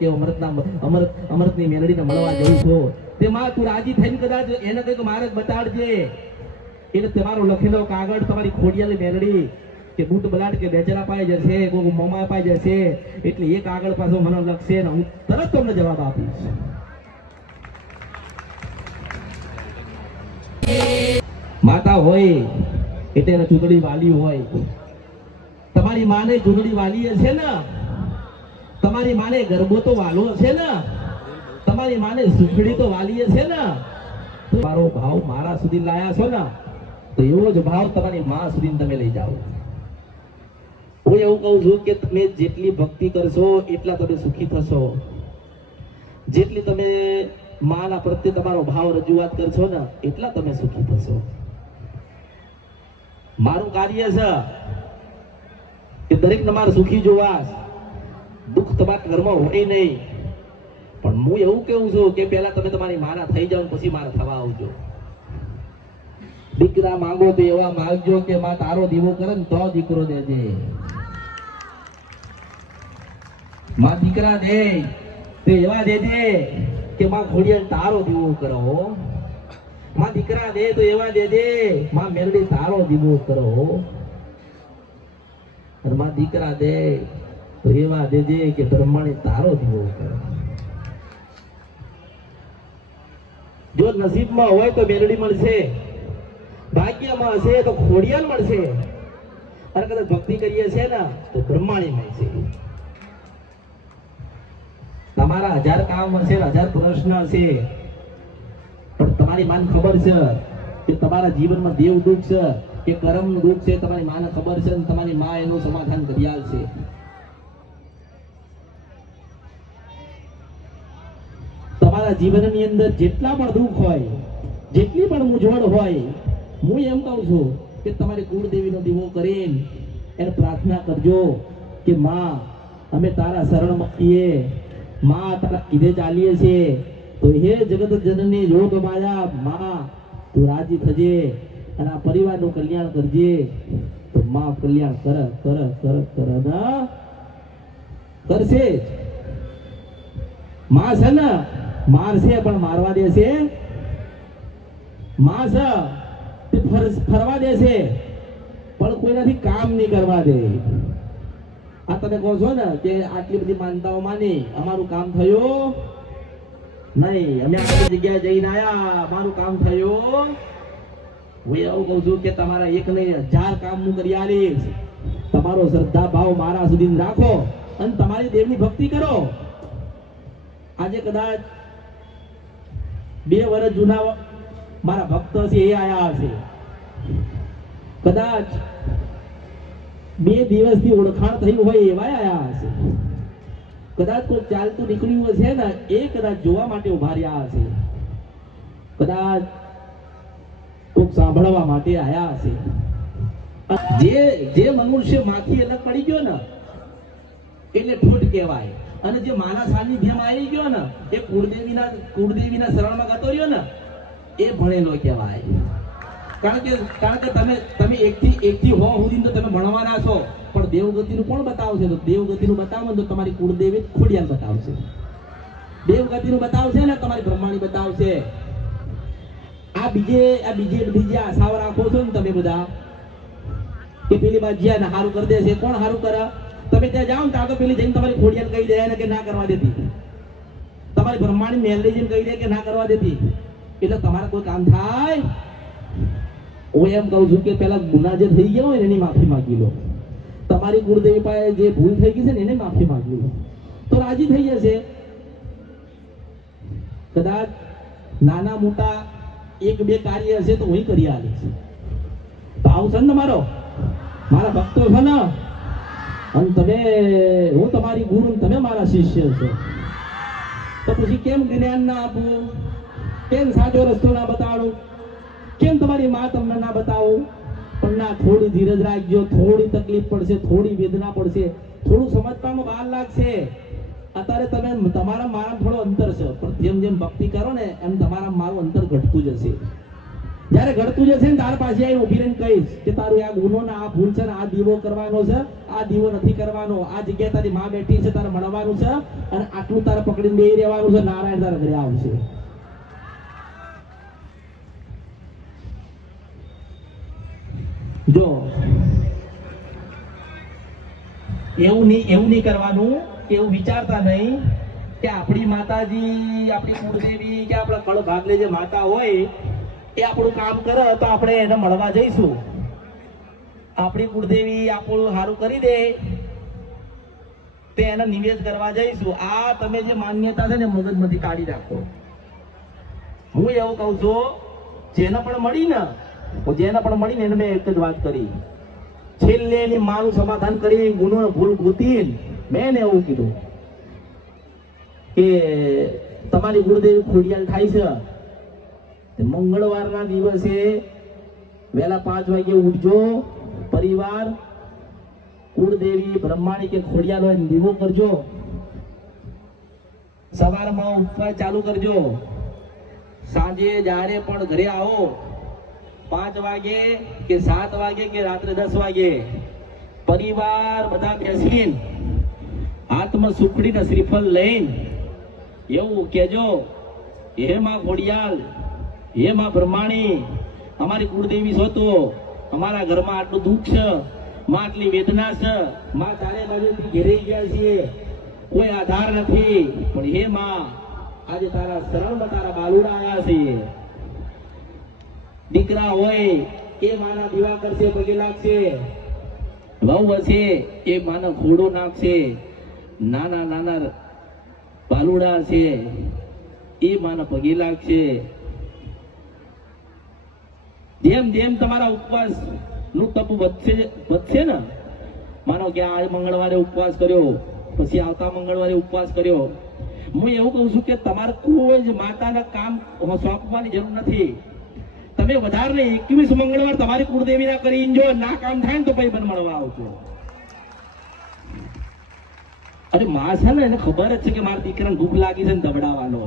કે અમૃતની મેલડીને મળવા જઉં છું, તે માં તું રાજી થઈને કદાચ એને કંઈક મારે બતાડજે. એટલે તમારો લખેલો કાગળ તમારી ખોડિયાની મેલડી કે બૂટ બલાટ કે બેચરા પાઈ જશે, કોઈ મોમા પાઈ જશે, એટલે એ કાગળ પાછો મને લખશે ને હું તરત તમને જવાબ આપીશ. માતા હોય એટલે એને ચૂંટણી વાલી હોય. તમારી માને ચૂંટણી વાલી હશે ને, તમારી માને ગરબો તો વાલો હશે ને, તમારી માને સુખડી તો વાલી હશે ને, મારો ભાવ મારા સુધી લાયા છો ને, તો એવો જ ભાવ તમારી માં સુધી તમે લઈ જાઓ. હું એવું કહું છું કે તમે જેટલી ભક્તિ કરશો એટલા તમે સુખી થશો. જેટલી તમે માના પ્રત્યે તમારો ભાવ રજૂઆત કરશો ને એટલા તમે સુખી થશો. મારું કાર્ય છે કે દરેક તમારે સુખી જોવા, દુઃખ તમારા ઘરમાં હોય નહીં. પણ હું એવું કેવું છું કે પહેલા તમે તમારી માના થઈ જાઓ પછી મારા થવા આવજો. દીકરા માંગો તો એવા માંગજો કે માં તારો દીવો કરે ને તો દીકરો દેજે. માં દીકરા દે તો એવા દેજે કે માં ખોડિયાર તારો દીવો કરો. માં દીકરા દે તો એવા દેજે માં મેલડી તારો દીવો કરો. અને માં દીકરા દે તો એવા દેજે કે બ્રહ્માણી તારો દીવો કરો. જો નસીબમાં હોય તો મેલડી મળશે, ભાગ્યમાં હશે તો ખોડિયાર મળશે, અને કદાચ ભક્તિ કરીએ છે ને તો બ્રહ્માણી મળશે. તમારા 1000 કામ હશે, 1000 પ્રશ્ન હશે, પણ તમારી માને ખબર છે કે તમારા જીવનમાં દેવ દુઃખ છે કે કર્મ દુઃખ છે, તમારી માને ખબર છે, તમારી માં એનું સમાધાન કરી આલશે. તમારા જીવનની અંદર જેટલા પણ દુઃખ હોય, જેટલી પણ મૂંઝવણ હોય, હું એમ કહું છું કે તમારી કુળદેવીનો દીવો કરીને એને પ્રાર્થના કરજો કે માં અમે તારા શરણમાં છીએ, માં તારા કીધે ચાલીએ છીએ, તો હે જગત જનની યોગ માયા માં તું રાજી થજે અને આ પરિવારનું કલ્યાણ કરજે. તો માં કલ્યાણ કર કર કર કર ના કરશે. માં છે ને મારશે પણ મારવા દેશે. માં છે ફરવા દેશે પણ કોઈનાથી કામ નહીં કરવા દે. આ તમે કહો છો ને કે આટલી બધી માનતાઓ માની અમારું કામ થયું નહીં, અમે આટલી જગ્યાએ જઈને આયા અમારું કામ થયું. હું એવું કહું છું કે તમારા 1 નહીં 1000 કામ હું કરી આલીશ. તમારો શ્રદ્ધા ભાવ મારા સુધી રાખો અને તમારી દેવની ભક્તિ કરો. આજે કદાચ 2 વર્ષ જૂના મારા ભક્ત છે એ આયા હશે, કદાચ 2 દિવસથી ઓળખાણ થયું હોય એવા આયા હશે, કદાચ કોઈ ચાલતું નીકળ્યું હશે ને એ કદાચ જોવા માટે ઉભા રહ્યા હશે, કદાચ કોઈક સાંભળવા માટે આયા હશે. જે મનુષ્ય માંથી અલગ પડી ગયો ને એટલે ઠોઠ કહેવાય, અને જે માના સાનિધ્યમાં આવી ગયો ને એ કુળદેવીના શરણમાં ગતો રહ્યો ને એ ભણેલો કહેવાય. કારણ કે તમે 1 થી 100 સુધી તો તમે ભણવાના છો, પણ દેવગતિનું કોણ બતાવશે? તો દેવગતિનું બતાવો તો તમારી કુળદેવી ખોડિયાર બતાવશે. દેવગતિનું બતાવશે ને તમારી બ્રહ્માણી બતાવશે. આ બીજે આશાઓ રાખો છો ને તમે બધા કે પેલી બાજિયા હારું કરી દેશે. કોણ હારું કરે? તમે ત્યાં જાઓ ને ત્યાં તો પેલી જઈને તમારી ખોડિયાર કહી દે ને કે ના કરવા દેતી, તમારી બ્રહ્માણી મેલડી જઈને કહી દે કે ના કરવા દેતી, એટલે તમારે કોઈ કામ થાય? હું એમ કહું છું કે પેલા ગુના જે થઈ ગયા હોય ને એની માફી માંગી લો. તમારી કુળદેવી પાસે જે ભૂલ થઈ ગઈ છે ને એને માફી માંગી લો તો રાજી થઈ જશે. કદાચ નાના મોટા 1-2 કાર્ય હશે તો હું કરી આલીશ. ભાવ છે ને તમારો, મારા ભક્તો છે ને, અને તમે હું તમારી ગુરુ, તમે મારા શિષ્ય છો, તો પછી કેમ જ્ઞાન ના આપવું? કેમ સાચો રસ્તો ના બતાડું? કેમ તમારી માં તમને ના બતાવું? પણ ના, થોડી ધીરજ રાખજો. થોડી તકલીફ પડશે, થોડી વેદના પડશે, થોડું સમજવામાં વાર લાગશે. અત્યારે તમે તમારા મારા થોડો અંતર છે, પણ જેમ જેમ ભક્તિ કરો ને એમ તમારા મારું અંતર ઘટતું જશે. જ્યારે ઘડતું જશે ને તાર પાસે આવીને ઊભી રહીને કહીશ કે તારું આ ગુનો ને આ ભૂલ છે ને આ દીવો કરવાનો છે, આ દીવો નથી કરવાનો, આ જગ્યાએ તારી માં બેઠી છે તારે મળવાનું છે અને આટલું તારે પકડીને બેહી રહેવાનું છે, નારાયણ તારા ઘરે આવશે. જો એવું નહીં કરવાનું, એવું વિચારતા નહીં કે આપણી માતાજી, આપણી કુળદેવી કે આપણા કળ ભાગને જે માતા હોય એ આપણું કામ કરે તો આપણે એને મળવા જઈશું. આપણી કુળદેવી આપણું સારું કરી દે તે એને નિવેદ કરવા જઈશું. આ તમે જે માન્યતા છે ને મગજમાંથી કાઢી નાખો. હું એવું કહું છું, જેને પણ મળી ને એને મેં એક જ વાત કરી, છેલ્લે એની માનું સમાધાન કરી ગુનો ભૂલ ગોતી મેં એને એવું કીધું કે તમારી ગુરુદેવી ખોડિયાલ થાય છે, મંગળવારના દિવસે વહેલા 5 વાગે ઉઠજો, પરિવાર કુળદેવી બ્રહ્માણી કે ખોડિયાલ હોય દીવો કરજો, સવારમાં ઉપવાસ ચાલુ કરજો, સાંજે જ્યારે પણ ઘરે આવો 5 વાગે કે 7 વાગે કે રાત્રે 10 વાગે પરિવાર બધા બેસીને હાથમાં સુખડીને શ્રીફળ લઈને એવું કહેજો, હે માં ખોડિયાલ, હે માં બ્રહ્માણી, અમારી કુળદેવી છો તો અમારા ઘરમાં આટલું દુઃખ છે, માં આટલી વેદના છે, માં ચારે બાજુથી ઘેરાઈ ગયા છીએ, કોઈ આધાર નથી, પણ હે માં આજે તારા શરણમાં તારા બાલુડા આવ્યા છે. દીકરા હોય એ માના દીવા કરશે, પગે લાગશે, વહુ હશે એ માનો ઘોડો નાખશે, નાના નાના બાલુડા છે એ માના પગે લાગશે. જેમ જેમ તમારા ઉપવાસ નું તપ વધશે ને, માનો કે આ મંગળવારે ઉપવાસ કર્યો, પછી આવતા મંગળવારે ઉપવાસ કર્યો, હું એવું કહું છું કે તમારે કોઈ જ માતાના કામ સોંપવાની જરૂર નથી. તમે વધારે ને 21 મંગળવાર તમારી કુળદેવી ના કરી જો ના કામ થાય ને તો ભાઈ બન મળવા આવજો. અરે માં છે ને એને ખબર જ છે કે મારા દીકરાને ભૂખ લાગી છે ને દબડાવવાનો.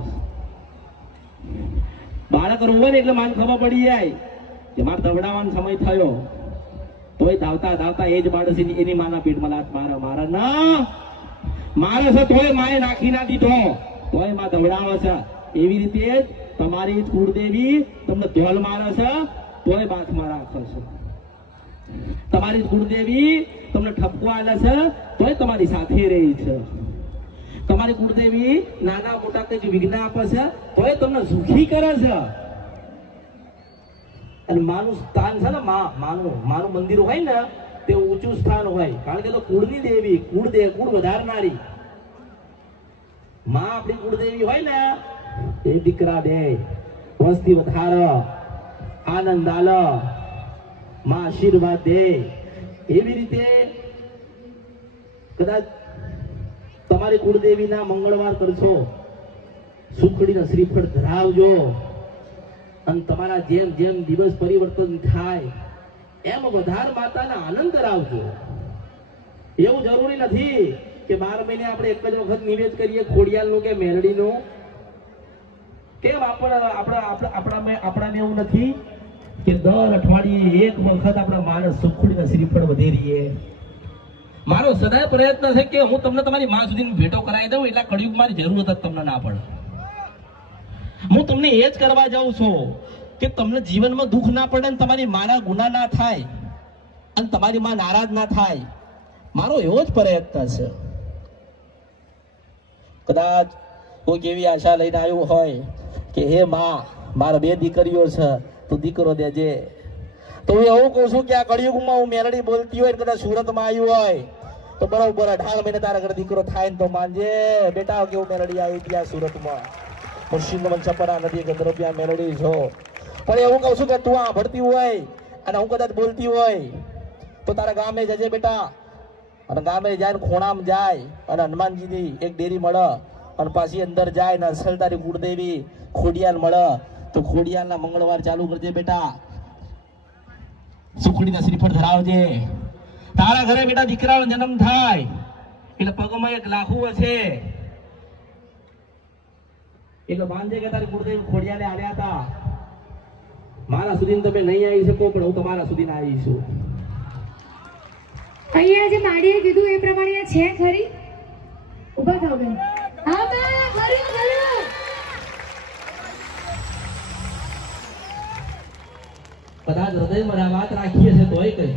બાળક રોવે ને એટલે મને ખબર પડી જાય કે મારે દબડાવવાનો સમય થયો, તોય ધાવતા ધાવતા એ જ બાળક એની માના પેટમાં લાત મારા ના મારે છે, તોય માએ નાખી ના દીધો, તોય માં દબડાવે છે. એવી રીતે જ તમારી કુળદેવી તમને ધોલ મારે છે તોય બાથમાં રાખે છે. તમારી કુળદેવી તમને ઠપકો આલે છે તોય તમારી સાથે રહી છે. તમારી કુળદેવી નાના મોટા કંઈક વિઘ્ન આપે છે તોય તમને સુખી કરે છે. અને માનું સ્થાન છે ને, માનું મંદિર હોય ને તે ઊંચું સ્થાન હોય, કારણ કે તો કુળની દેવી, કુળ વધારનારી માં આપણી કુળદેવી હોય ને એ દીકરા દે, વસ્તી વધાર, આનંદ આલ, માં આશીર્વાદ દે. એવી રીતે કદાચ તમારી કુળદેવીના મંગળવાર કરશો, સુખડીના શ્રીફળ ધરાવજો, અને તમારા જેમ જેમ દિવસ પરિવર્તન થાય એમ વધારે માતાના આનંદ કરાવજો. એવું જરૂરી નથી કે 12 મહિને આપણે એક જ વખત નિવેદ કરીએ ખોડિયાલનું કે મેરડીનું. કેમ આપણાને એવું નથી કે દર અઠવાડિયે એક વખત આપણા માણસ સુખડીના શ્રીફળ વધેરીએ. મારો સદાય પ્રયત્ન છે કે હું તમને તમારી માં સુધી ભેટો કરાવી દઉં, એટલે કળિયુગ મારી જરૂરત જ તમને ના પડે. હું તમને એ જ કરવા જાઉં છું કે તમને જીવનમાં દુઃખ ના પડે, તમારી માના ગુના ના થાય અને તમારી માં નારાજ ના થાય. મારો એવો જ પ્રયત્ન છે. કદાચ કોઈ એવી આશા લઈને આવ્યું હોય કે હે માં મારા 2 દીકરીઓ છે તો દીકરો દેજે, તો હું એવું કહું છું કે આ કળિયુગમાં હું મેરડી બોલતી હોય, કદાચ સુરતમાં આવ્યું હોય તો બરોબર 18 મહિને તારા ઘરે દીકરો થાય ને તો માનજે બેટા કેવું મેરડી આવી ત્યાં સુરતમાં મુર્શિદાબાદ છપરા નદી ગંદરોપિયા મેરડી છો. પણ એવું કહું છું કે તું આ ભરતી હોય અને હું કદાચ બોલતી હોય તો તારા ગામે જજે બેટા, અને ગામે જાય ને ખૂણામાં જાય અને હનુમાનજીની એક ડેરી મળે અને પાછી અંદર જાય ને અસલ તારી કુળદેવી ખોડિયાલ મળે તો ખોડિયાલના મંગળવાર ચાલુ કરજે બેટા, સુખડીના શ્રીફળ ધરાવજે. તારા ઘરે બેટા દીકરાનો જન્મ થાય એટલે પગમાં એક લાખું હશે એટલે બાંધે કે તારી કુળદેવી ખોડિયાલે આલ્યા હતા. મારા સુધી તમે નહીં આવી શકો પણ હું તમારા સુધી આવી છું. અહીંયા જે માડીએ કીધું એ પ્રમાણે છે ખરી? ઊભા થાવ બેન. હા બા, ખરું ખરું. કદાચ હૃદયમાં આ વાત રાખીએ છે તોય કઈ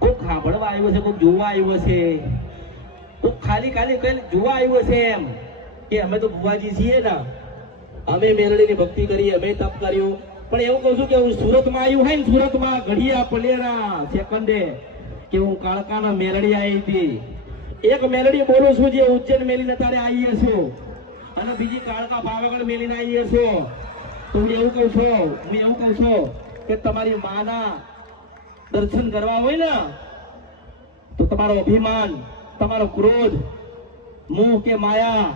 કોક સાંભળવા આવ્યો છે, કોક જોવા આવ્યો છે, કોક ખાલી ખાલી કઈ જોવા આવ્યો છે એમ કે અમે તો બુવાજી છીએ ને, અમે મેલડીની ભક્તિ કરી, અમે તપ કર્યું. પણ એવું કહું છું કે હું સુરતમાં આવ્યું હોય ને, સુરતમાં ઘડિયા પલેરા સેકન્ડે કે હું કાળકાના મેલડી આવી હતી. એક મેલડી બોલું છું જે ઉજ્જૈન મેલીને તારે આવીએ છું, અને બીજી કાળકા પાવાગઢ મેલીને આવીએ છું. તો હું એવું કહું છું કે તમારી માના દર્શન કરવા હોય ને તો તમારો અભિમાન, તમારો ક્રોધ, મોહ કે માયા,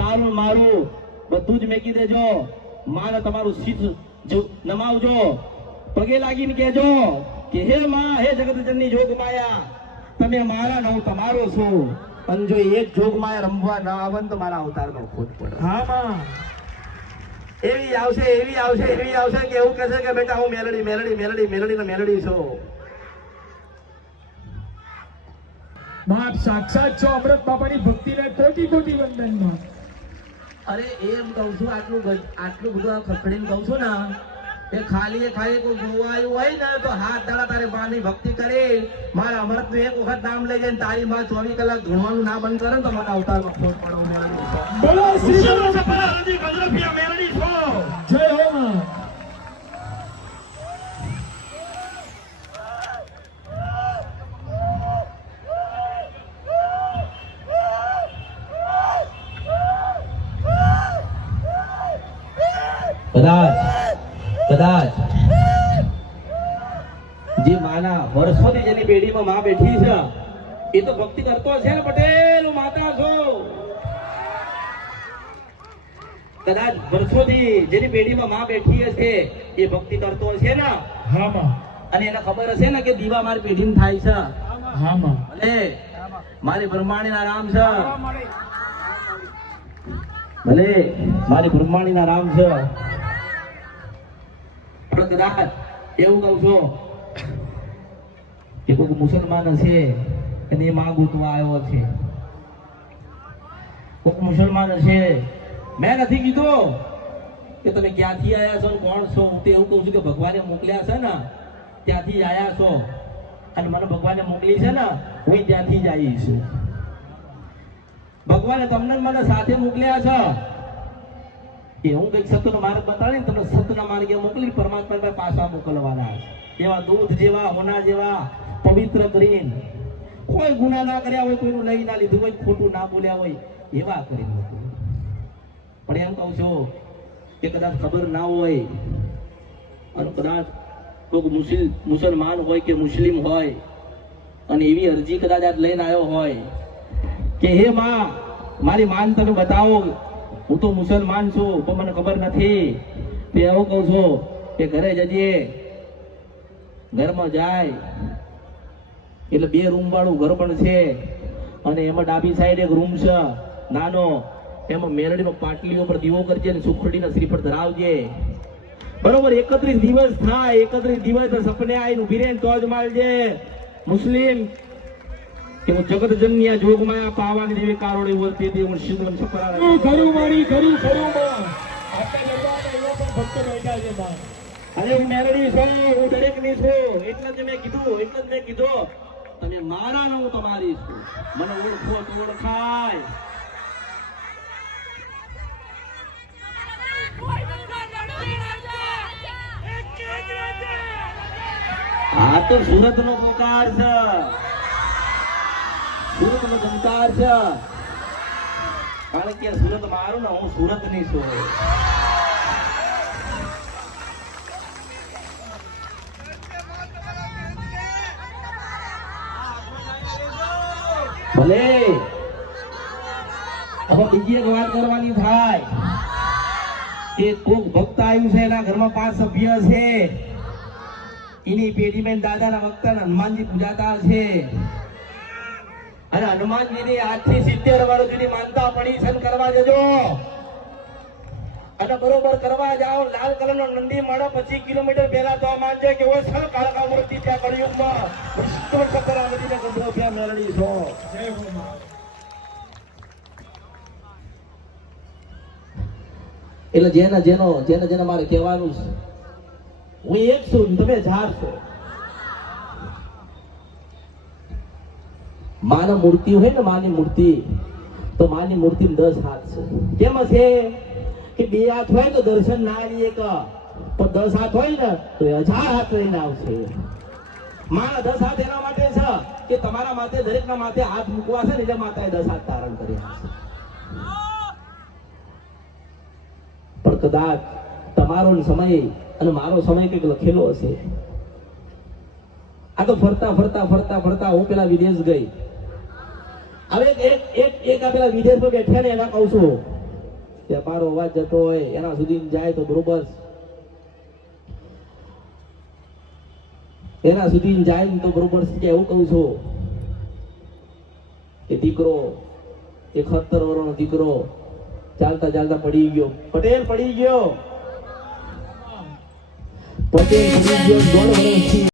તારું મારું બધું જ મેકી દેજો. માને તમારું શીશ નમાવજો, પગે લાગીને કહેજો કે હે માં, હે જગતજનની જોગ માયા, તમે મારા ન હું તમારો છું. પણ જો એક જોગ માયા રમવા ન આવે તો મારા અવતારનો ખોટ પડે. હા માં, એવી આવશે કે એવું કહેશે કે બેટા હું મેલડી છું. બાપ સાક્ષાત છો, અમૃત બાપાની ભક્તિને કોટી કોટી વંદનમાં. અરે એમ કહું છું, આટલું બધું ખખડીને કહું છું ને કે ખાલી કોઈ જોવા આવ્યું હોય ને તો હાથ દાડા તારે માની ભક્તિ કરી, મારા અમૃત નું એક વખત નામ લઈ જાય, તારી માં 24 કલાક ધૂણવાનું ના બંધ કરે ને તો મને અવતારમાં ખોટ પડે. બોલો શ્રી મેલડી છો. જય હો માં. કદાચ જે માના વર્ષોથી જેની પેઢીમાં માં બેઠી છે એ તો ભક્તિ કરતો છે ને પટેલ, માતા છો. કદાચ વર્ષોથી જેની પેઢીમાં માં બેઠી હશે એ ભક્તિ કરતો છે ને. હા માં. અને એને ખબર હશે ને કે દીવા મારી પેઢીમાં થાય છે. હા માં. ભલે મારી બ્રહ્માણીના રામ છે, ભલે મારી બ્રહ્માણીના રામ છે. કદાચ એવું કહું છું કે કોઈ મુસલમાન હશે અને એ માં ગૂંથવા આવ્યો છે, કોઈક મુસલમાન હશે, મેં નથી કીધું કે તમે ક્યાંથી આવ્યા છો, કોણ છો. હું તો એવું કહું છું કે ભગવાને મોકલ્યા છે ને ત્યાંથી આવ્યા છો, અને મને ભગવાને મોકલી છે ને હું ત્યાંથી જ આવી છું. ભગવાને તમને મને સાથે મોકલ્યા છે કે હું કઈક સત્યનો માર્ગ બતાવીને તમને સત્યના માર્ગે મોકલી પરમાત્મા પાછા મોકલવાના. એવા દૂધ જેવા, હોના જેવા પવિત્ર કરીને, કોઈ ગુના ના કર્યા હોય, કોઈનું લઈ ના લીધું હોય, ખોટું ના બોલ્યા હોય, એવા કરી મોકલું. પણ એમ કહું છું કે કદાચ ખબર ના હોય અને કદાચ કોઈ મુસલમાન હોય કે મુસ્લિમ હોય અને એવી અરજી કદાચ આજ લઈને આવ્યો હોય કે હે માં, મારી માન તમે બતાવો, હું તો મુસલમાન છું પણ મને ખબર નથી. તે એવું કહું છું કે ઘરે જજે, ઘરમાં જાય એટલે 2 રૂમ વાળું ઘર પણ છે, અને એમાં ડાબી સાઈડ એક રૂમ છે નાનો, એમાં મેરડીમાં પાટલીઓ પર દીવો કરજે અને સુખડીના શ્રીફળ ધરાવજે. બરોબર 31 દિવસ થાય, 31 દિવસ સપને આવીને ઉભી રહે તો જ માલજે. મુસ્લિમ કે હું જગતજનની આ જોગમાં આ પાવાની દેવી કારોડી બોલતી હતી, હું શિવમ સપરા ખરું મારી ખરું ખરું માં. આપણા દરબારમાં એવા પણ ભક્તો બેઠા છે માં. અરે હું મેલડી છું, હું દરેકની છું, એટલે જ મેં કીધું તમે મારા ને હું તમારી છું, મને ઓળખો તો ઓળખાય. આ તો સુરત નો પોકાર છે, સુરત નો જમકાર છે, કારણ કે સુરત મારું ને હું સુરત ની છું. ભલે હવે બીજી એક વાત કરવાની થાય કે કોક ભક્ત આવ્યું છે, એના ઘરમાં 5 સભ્ય છે, એની પેઢીમાં દાદાના વખતે હનુમાનજી પૂજાતા છે, અને હનુમાનજીની 8 થી 70 વર્ષ સુધી માનતા પડી છે, કરવા જજો. અને બરોબર કરવા જાઓ લાલ કલરનો નંદી માળો 25 કિલોમીટર પહેલા તો માનજે કે ઓય સર કાળકા મૂર્તિ ત્યાં કળિયુગમાં વિષ્ણુ ચક્રાવતીને ગંધર્વ ત્યાં મેળવી છો. જય હો માં. એટલે જેને મારે કહેવાનું છે, હું એક છું ને તમે 4 છો. માની મૂર્તિ હોય ને, માની મૂર્તિ, તો માની મૂર્તિ 10 હાથ છે. કેમ છે કે 2 હાથ હોય તો દર્શન ના આવી એક, તો 10 હાથ હોય ને તો 1000 હાથ લઈને આવશે. મારા 10 હાથ એના માટે છે કે તમારા માથે, દરેકના માથે હાથ મૂકવા છે ને, એટલે માતાએ 10 હાથ ધારણ કર્યા છે. પણ કદાચ તમારો સમય અને મારો સમય કંઈક લખેલો હશે. આ તો ફરતા હું પેલા વિદેશ ગઈ. હવે એક આ પેલા વિદેશમાં બેઠા ને એના કહું છું કે મારો અવાજ જતો હોય એના સુધી જાય તો બરોબર, એના સુધી જાય ને તો બરોબર કે એવું કહું છું કે દીકરો, 71 વર્ષનો દીકરો ચાલતા પડી ગયો. પટેલ પડી ગયો, 1.5 વર્ષથી